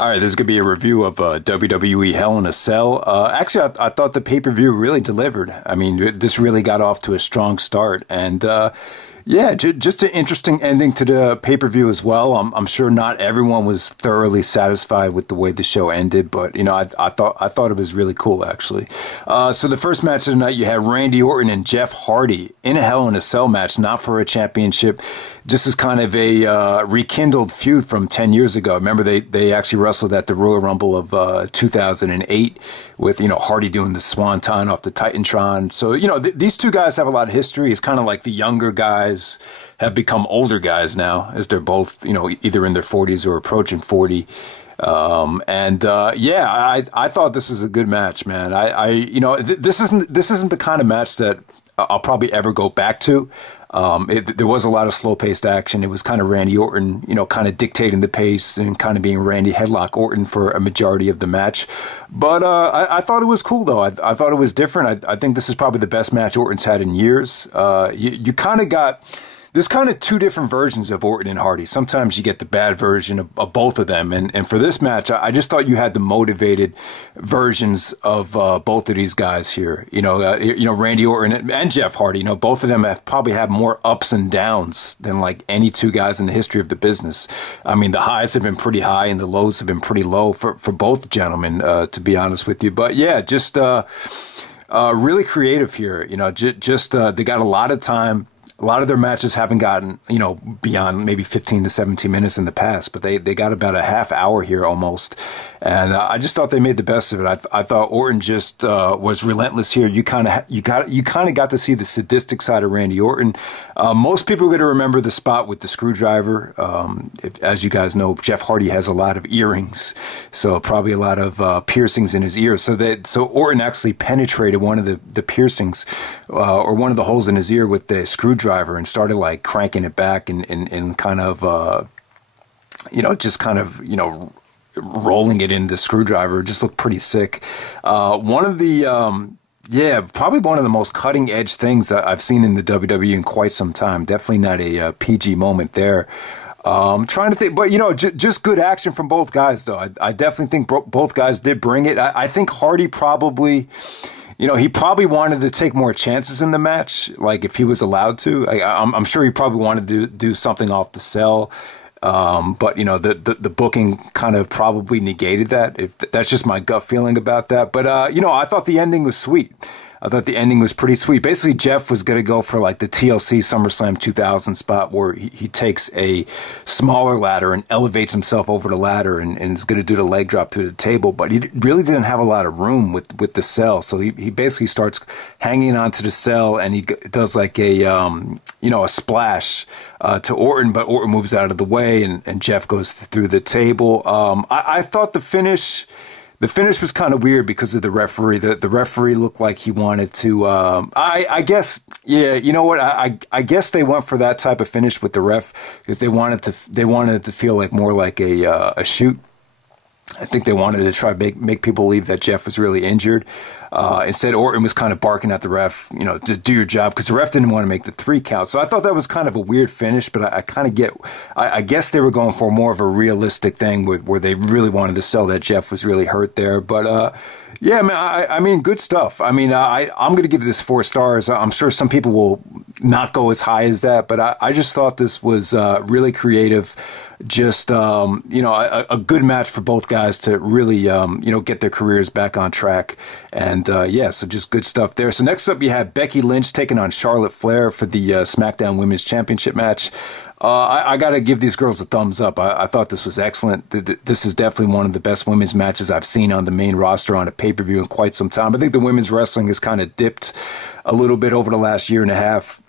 All right, this is going to be a review of WWE Hell in a Cell. Actually, I thought the pay-per-view really delivered. I mean, this really got off to a strong start. And, yeah, just an interesting ending to the pay-per-view as well. I'm sure not everyone was thoroughly satisfied with the way the show ended, but, you know, I thought it was really cool, actually. So the first match of the night, you had Randy Orton and Jeff Hardy in a Hell in a Cell match, not for a championship. This is kind of a rekindled feud from 10 years ago. Remember, they actually wrestled at the Royal Rumble of 2008 with, you know, Hardy doing the Swanton off the Titantron. So, you know, these two guys have a lot of history. It's kind of like the younger guys have become older guys now, as they're both, you know, either in their 40s or approaching 40. Yeah, I thought this was a good match, man. You know, this isn't the kind of match that I'll probably ever go back to. There was a lot of slow-paced action. It was kind of Randy Orton, you know, kind of dictating the pace and kind of being Randy Headlock Orton for a majority of the match. But I thought it was cool, though. I thought it was different. I think this is probably the best match Orton's had in years. You kind of got... There's kind of two different versions of Orton and Hardy. Sometimes you get the bad version of both of them. And for this match, I just thought you had the motivated versions of both of these guys here. You know, Randy Orton and Jeff Hardy, you know, both of them have probably had more ups and downs than like any two guys in the history of the business. I mean, the highs have been pretty high and the lows have been pretty low for both gentlemen, to be honest with you. But yeah, just really creative here. You know, they got a lot of time. A lot of their matches haven't gotten, you know, beyond maybe 15 to 17 minutes in the past, but they got about a half hour here almost. And I just thought they made the best of it. I thought Orton just was relentless here. You kind of got to see the sadistic side of Randy Orton. Most people are going to remember the spot with the screwdriver. As you guys know, Jeff Hardy has a lot of earrings, so probably a lot of piercings in his ears. So Orton actually penetrated one of the piercings or one of the holes in his ear with the screwdriver and started like cranking it back and kind of you know, just kind of, you know, rolling it in the screwdriver. It just looked pretty sick. One of the yeah, probably one of the most cutting edge things that I've seen in the WWE in quite some time. Definitely not a PG moment there. Trying to think, but you know, just good action from both guys, though. I definitely think both guys did bring it. I think Hardy probably, you know, he probably wanted to take more chances in the match, like if he was allowed to. I'm sure he probably wanted to do something off the cell. But you know, the booking kind of probably negated that. That's just my gut feeling about that. But you know, I thought the ending was sweet. I thought the ending was pretty sweet. Basically, Jeff was going to go for like the TLC SummerSlam 2000 spot where he takes a smaller ladder and elevates himself over the ladder and is going to do the leg drop to the table. But he really didn't have a lot of room with the cell. So he basically starts hanging onto the cell and he does like a, you know, a splash to Orton, but Orton moves out of the way and Jeff goes through the table. I thought the finish was kind of weird because of the referee. The referee looked like he wanted to, I guess, yeah, you know what? I guess they went for that type of finish with the ref because they wanted it to feel like more like a shoot. I think they wanted to try to make people believe that Jeff was really injured. Instead, Orton was kind of barking at the ref, you know, to do your job because the ref didn't want to make the 3 count. So I thought that was kind of a weird finish, but I kind of get, I guess they were going for more of a realistic thing where they really wanted to sell that Jeff was really hurt there. But, yeah, man, I mean, good stuff. I mean, I'm going to give this 4 stars. I'm sure some people will not go as high as that, but I just thought this was really creative. Just, you know, a good match for both guys to really, you know, get their careers back on track. And, yeah, so just good stuff there. So next up, you had Becky Lynch taking on Charlotte Flair for the SmackDown Women's Championship match. I got to give these girls a thumbs up. I thought this was excellent. This is definitely one of the best women's matches I've seen on the main roster on a pay-per-view in quite some time. I think the women's wrestling has kind of dipped a little bit over the last year and a half.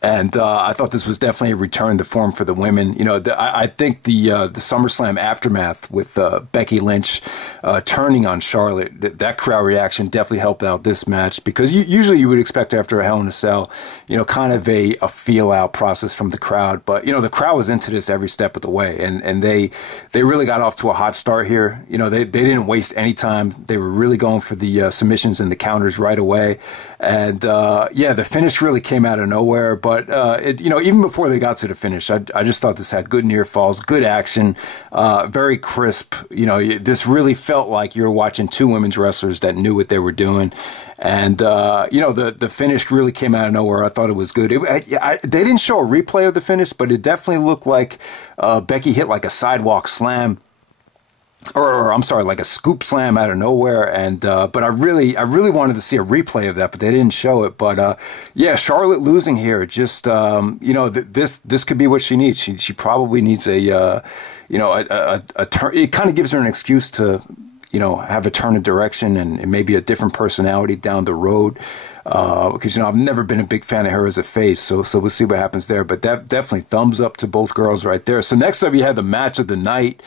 And I thought this was definitely a return to form for the women. You know, I think the SummerSlam aftermath with Becky Lynch turning on Charlotte, that crowd reaction definitely helped out this match because usually you would expect after a Hell in a Cell, you know, kind of a feel-out process from the crowd. But, you know, the crowd was into this every step of the way, and they really got off to a hot start here. You know, they didn't waste any time. They were really going for the submissions and the counters right away. And, yeah, the finish really came out of nowhere. nowhere. But even before they got to the finish, I just thought this had good near falls, good action, very crisp. This really felt like you were watching two women's wrestlers that knew what they were doing. And, the finish really came out of nowhere. I thought it was good. They didn't show a replay of the finish, but it definitely looked like Becky hit like a sidewalk slam. Or I'm sorry, like a scoop slam out of nowhere, and but I really wanted to see a replay of that, but they didn't show it. But Charlotte losing here, just this could be what she needs. She probably needs a turn. It kind of gives her an excuse to have a turn of direction and maybe a different personality down the road. Because I've never been a big fan of her as a face, so we'll see what happens there. But definitely thumbs up to both girls right there. So next up, you had the match of the night.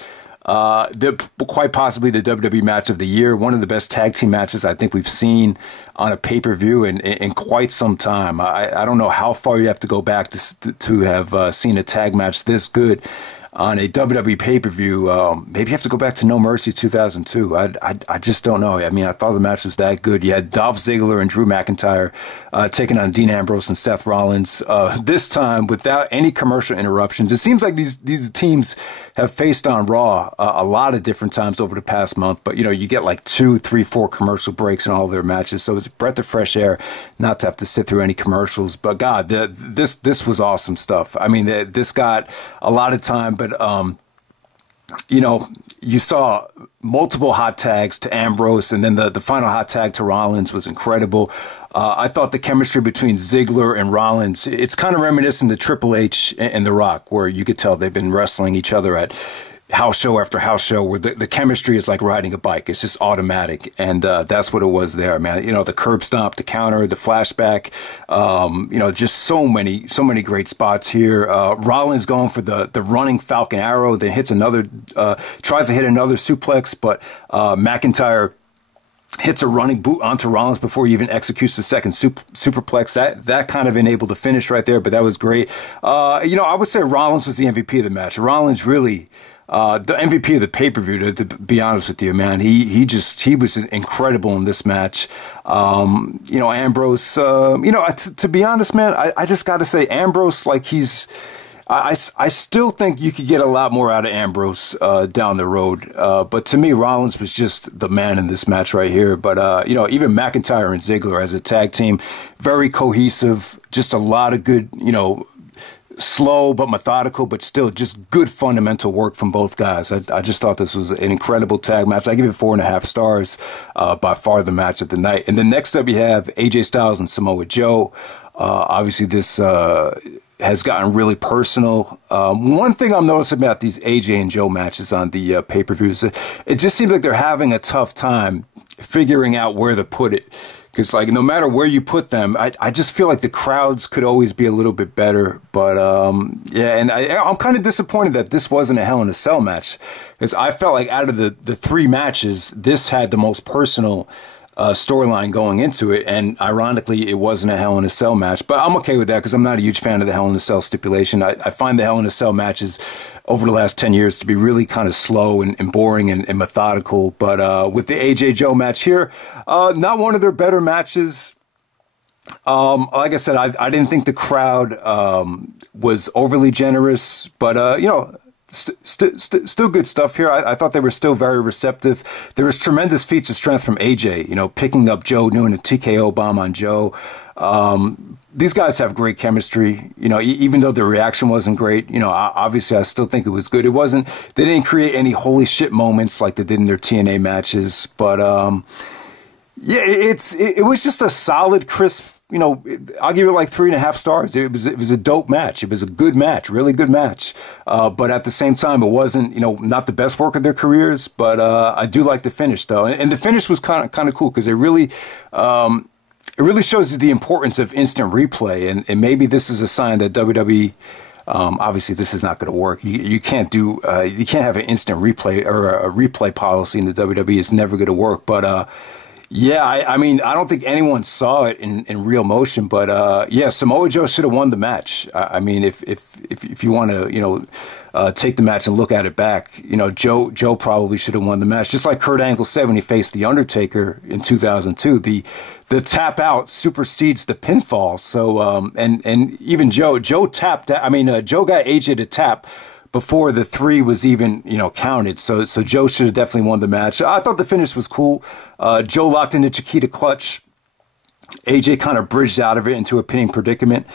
Quite possibly the WWE match of the year, one of the best tag team matches I think we've seen on a pay-per-view in quite some time. I don't know how far you have to go back to have seen a tag match this good on a WWE pay-per-view. Maybe you have to go back to No Mercy 2002. I just don't know. I mean, I thought the match was that good. You had Dolph Ziggler and Drew McIntyre taking on Dean Ambrose and Seth Rollins, this time without any commercial interruptions. It seems like these teams have faced on Raw a lot of different times over the past month, but you get like 2, 3, 4 commercial breaks in all of their matches, so it's a breath of fresh air not to have to sit through any commercials. But God, this was awesome stuff. I mean, this got a lot of time, but you saw multiple hot tags to Ambrose, and then the final hot tag to Rollins was incredible. I thought the chemistry between Ziggler and Rollins, it's kind of reminiscent to Triple H and The Rock, where you could tell they've been wrestling each other at house show after house show, where the chemistry is like riding a bike. It's just automatic. And that's what it was there, man. The curb stomp, the counter, the flashback, just so many great spots here. Rollins going for the running Falcon Arrow, then hits tries to hit another suplex, but McIntyre hits a running boot onto Rollins before he even executes the second superplex. That kind of enabled the finish right there, but that was great. I would say Rollins was the MVP of the match. Rollins really, the MVP of the pay-per-view, to be honest with you, man. He was incredible in this match. Ambrose, to be honest, man, I just got to say Ambrose, like I still think you could get a lot more out of Ambrose down the road. But to me, Rollins was just the man in this match right here. But, even McIntyre and Ziggler as a tag team, very cohesive, just a lot of good, slow but methodical, but still just good fundamental work from both guys. I just thought this was an incredible tag match. I give it 4.5 stars, by far the match of the night. And then next up you have AJ Styles and Samoa Joe. Obviously this has gotten really personal. One thing I'm noticing about these AJ and Joe matches on the pay-per-views, it just seems like they're having a tough time figuring out where to put it. Because, no matter where you put them, I just feel like the crowds could always be a little bit better. But, and I'm kind of disappointed that this wasn't a Hell in a Cell match. Because I felt like out of the 3 matches, this had the most personal storyline going into it, and ironically it wasn't a Hell in a Cell match, but I'm okay with that because I'm not a huge fan of the Hell in a Cell stipulation. I find the Hell in a Cell matches over the last 10 years to be really kind of slow and boring and methodical, but with the AJ Joe match here, not one of their better matches. Like I said, I didn't think the crowd was overly generous, but still good stuff here. I thought they were still very receptive. There was tremendous feats of strength from AJ, picking up Joe, doing a TKO bomb on Joe. These guys have great chemistry, even though the reaction wasn't great, obviously I still think it was good. They didn't create any holy shit moments like they did in their TNA matches, but, it was just a solid, crisp, I'll give it like 3.5 stars. It was a dope match. It was a good match, really good match. But at the same time, it wasn't, not the best work of their careers, but, I do like the finish though. And the finish was kind of cool because it really shows you the importance of instant replay. And maybe this is a sign that WWE, obviously this is not going to work. You can't have an instant replay or a replay policy in the WWE. It's never going to work. But, Yeah, I mean, I don't think anyone saw it in real motion, but yeah, Samoa Joe should have won the match. I mean, if you want to, take the match and look at it back, Joe probably should have won the match. Just like Kurt Angle said when he faced The Undertaker in 2002, the tap out supersedes the pinfall. So and even Joe tapped. I mean, Joe got AJ to tap before the 3 was even, counted. So Joe should have definitely won the match. I thought the finish was cool. Joe locked into Chiquita clutch. AJ kind of bridged out of it into a pinning predicament.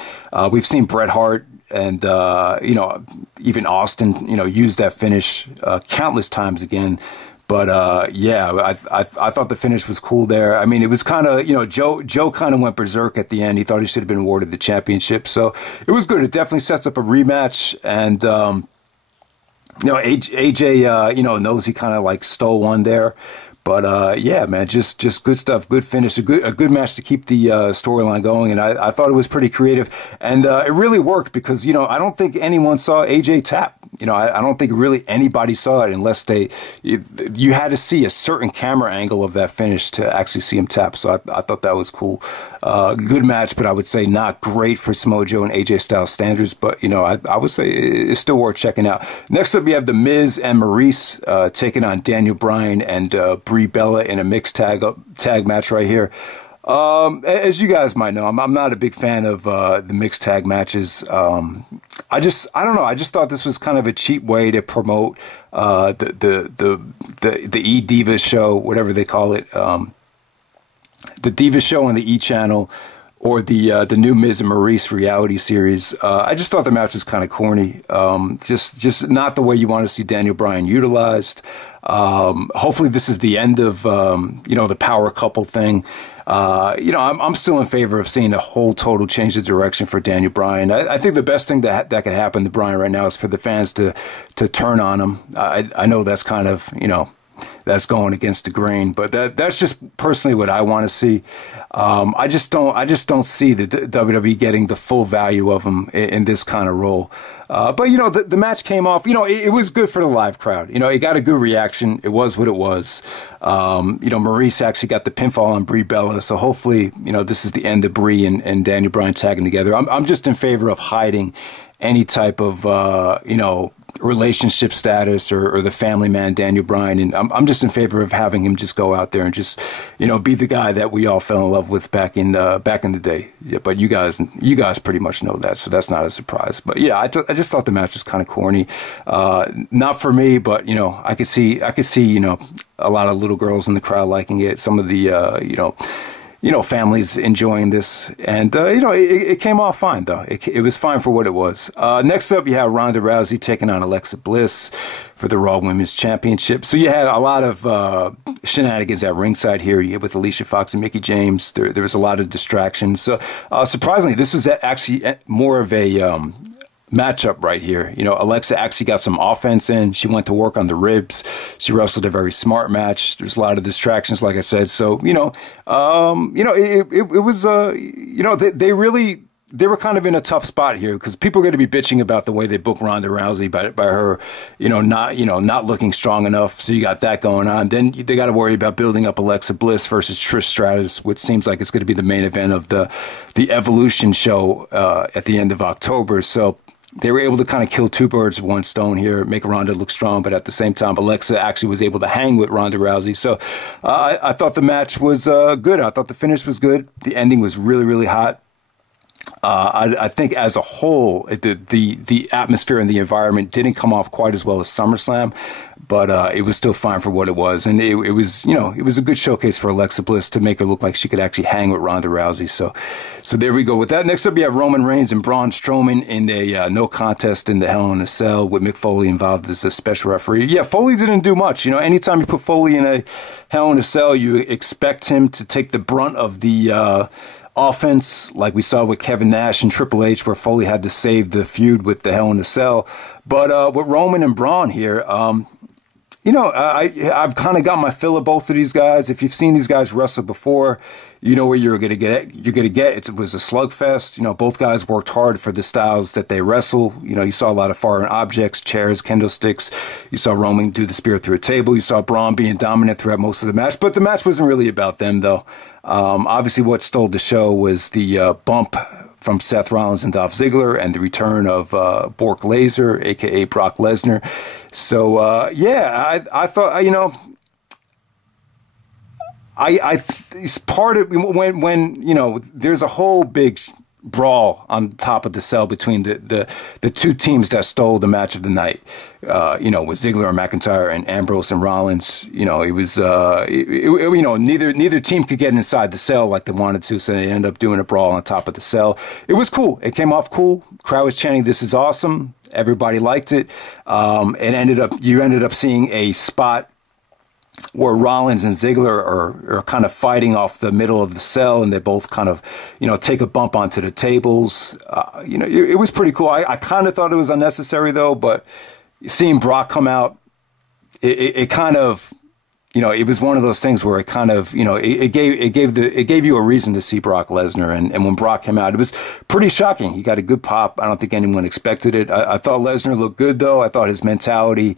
We've seen Bret Hart and, even Austin, use that finish countless times again. But yeah, I thought the finish was cool there. I mean, it was kind of, Joe kind of went berserk at the end. He thought he should have been awarded the championship. So it was good. It definitely sets up a rematch. And, AJ, knows he kind of like stole one there. But yeah, man, just good stuff, good finish, a good match to keep the storyline going, and I thought it was pretty creative, and it really worked because I don't think anyone saw AJ tap. I don't think really anybody saw it unless you had to see a certain camera angle of that finish to actually see him tap. So I thought that was cool. Good match, but I would say not great for Samoa Joe and AJ Styles standards. But I would say it's still worth checking out. Next up, we have The Miz and Maryse taking on Daniel Bryan and Brie Bella in a mixed tag match right here. As you guys might know, I'm not a big fan of the mixed tag matches. I don't know. I just thought this was kind of a cheap way to promote the E Diva show, whatever they call it, the Diva show on the E channel, or the new Miz and Maryse reality series. I just thought the match was kind of corny. Just not the way you want to see Daniel Bryan utilized. Hopefully this is the end of the power couple thing. I'm still in favor of seeing a whole total change of direction for Daniel Bryan. I think the best thing that could happen to Bryan right now is for the fans to turn on him. I know that's kind of, that's going against the grain, but that's just personally what I want to see. I just don't see the WWE getting the full value of him in this kind of role. But the match came off. It was good for the live crowd. It got a good reaction. It was what it was. Maryse actually got the pinfall on Brie Bella, so hopefully, this is the end of Brie and Daniel Bryan tagging together. I'm just in favor of hiding any type of relationship status or the family man Daniel Bryan, and I'm just in favor of having him just go out there and just be the guy that we all fell in love with back in the day. Yeah, but you guys pretty much know that, so that's not a surprise. But yeah, I just thought the match was kind of corny, not for me, but I could see a lot of little girls in the crowd liking it. Some of the families enjoying this. And, it came off fine, though. It was fine for what it was. Next up, you have Ronda Rousey taking on Alexa Bliss for the Raw Women's Championship. So you had a lot of shenanigans at ringside here with Alicia Fox and Mickie James. There was a lot of distractions. So surprisingly, this was actually more of a matchup right here. Alexa actually got some offense in. She went to work on the ribs. She wrestled a very smart match. There's a lot of distractions, like I said. So, it was, they were kind of in a tough spot here because people are going to be bitching about the way they book Ronda Rousey by her, not looking strong enough. So you got that going on. Then they got to worry about building up Alexa Bliss versus Trish Stratus, which seems like it's going to be the main event of the Evolution show at the end of October. So they were able to kind of kill two birds with one stone here, make Ronda look strong, but at the same time, Alexa actually was able to hang with Ronda Rousey. So I thought the match was good. I thought the finish was good. The ending was really, really hot. I think as a whole, the atmosphere and the environment didn't come off quite as well as SummerSlam, but it was still fine for what it was. And it was, it was a good showcase for Alexa Bliss to make her look like she could actually hang with Ronda Rousey. So there we go with that. Next up, you have Roman Reigns and Braun Strowman in a no contest in the Hell in a Cell with Mick Foley involved as a special referee. Yeah, Foley didn't do much. Anytime you put Foley in a Hell in a Cell, you expect him to take the brunt of the offense, like we saw with Kevin Nash and Triple H, where Foley had to save the feud with the Hell in a Cell. But with Roman and Braun here, I've kind of got my fill of both of these guys. If you've seen these guys wrestle before, you know what you're going to get. You're going to get it was a slugfest. Both guys worked hard for the styles that they wrestle. You saw a lot of foreign objects, chairs, kendo sticks. You saw Roman do the spear through a table. You saw Braun being dominant throughout most of the match. But the match wasn't really about them, though. Obviously, what stole the show was the bump from Seth Rollins and Dolph Ziggler and the return of Bork Laser, a.k.a. Brock Lesnar. So, I thought, it's part of when there's a whole big brawl on top of the cell between the two teams that stole the match of the night, with Ziggler and McIntyre and Ambrose and Rollins. It was, neither team could get inside the cell like they wanted to, so they ended up doing a brawl on top of the cell. It was cool. It came off cool. Crowd was chanting, "This is awesome." Everybody liked it. You ended up seeing a spot where Rollins and Ziggler are kind of fighting off the middle of the cell, and they both kind of, take a bump onto the tables. It was pretty cool. I kind of thought it was unnecessary though, but seeing Brock come out, it kind of, it was one of those things where it kind of, it gave you a reason to see Brock Lesnar. And when Brock came out, it was pretty shocking. He got a good pop. I don't think anyone expected it. I thought Lesnar looked good though. I thought his mentality,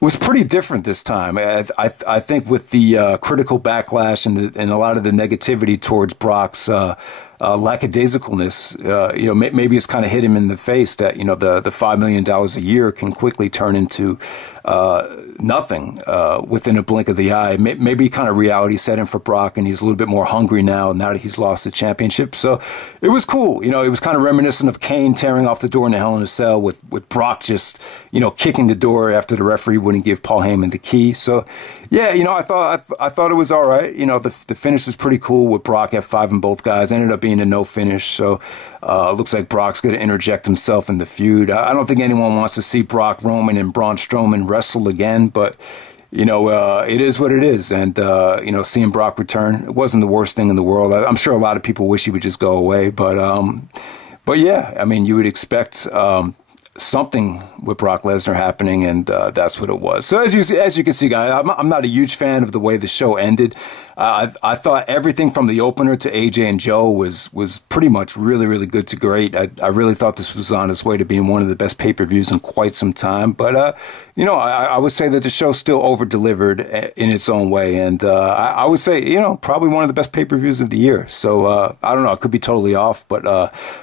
was pretty different this time. I think with the critical backlash and a lot of the negativity towards Brock's lackadaisicalness, maybe it's kind of hit him in the face that the $5 million a year can quickly turn into nothing within a blink of the eye. Maybe kind of reality set in for Brock, and he's a little bit more hungry now that he's lost the championship. So it was cool. It was kind of reminiscent of Kane tearing off the door in the Hell in a Cell with Brock just kicking the door after the referee wouldn't give Paul Heyman the key. So yeah, I thought it was all right. The finish was pretty cool with Brock F5 and both guys. Ended up being a no finish. So looks like Brock's going to interject himself in the feud. I don't think anyone wants to see Brock, Roman, and Braun Strowman wrestle again, but it is what it is. And seeing Brock return, it wasn't the worst thing in the world. I'm sure a lot of people wish he would just go away, but yeah, I mean, you would expect something with Brock Lesnar happening, and that's what it was. So as you can see, guys, I'm not a huge fan of the way the show ended. I thought everything from the opener to AJ and Joe was pretty much really, really good to great. I really thought this was on its way to being one of the best pay-per-views in quite some time. But I would say that the show still over-delivered in its own way, and I would say probably one of the best pay-per-views of the year. So I don't know, I could be totally off, but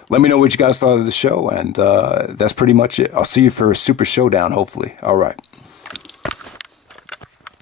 let me know what you guys thought of the show, and that's pretty much it. I'll see you for a Super Showdown, hopefully. All right.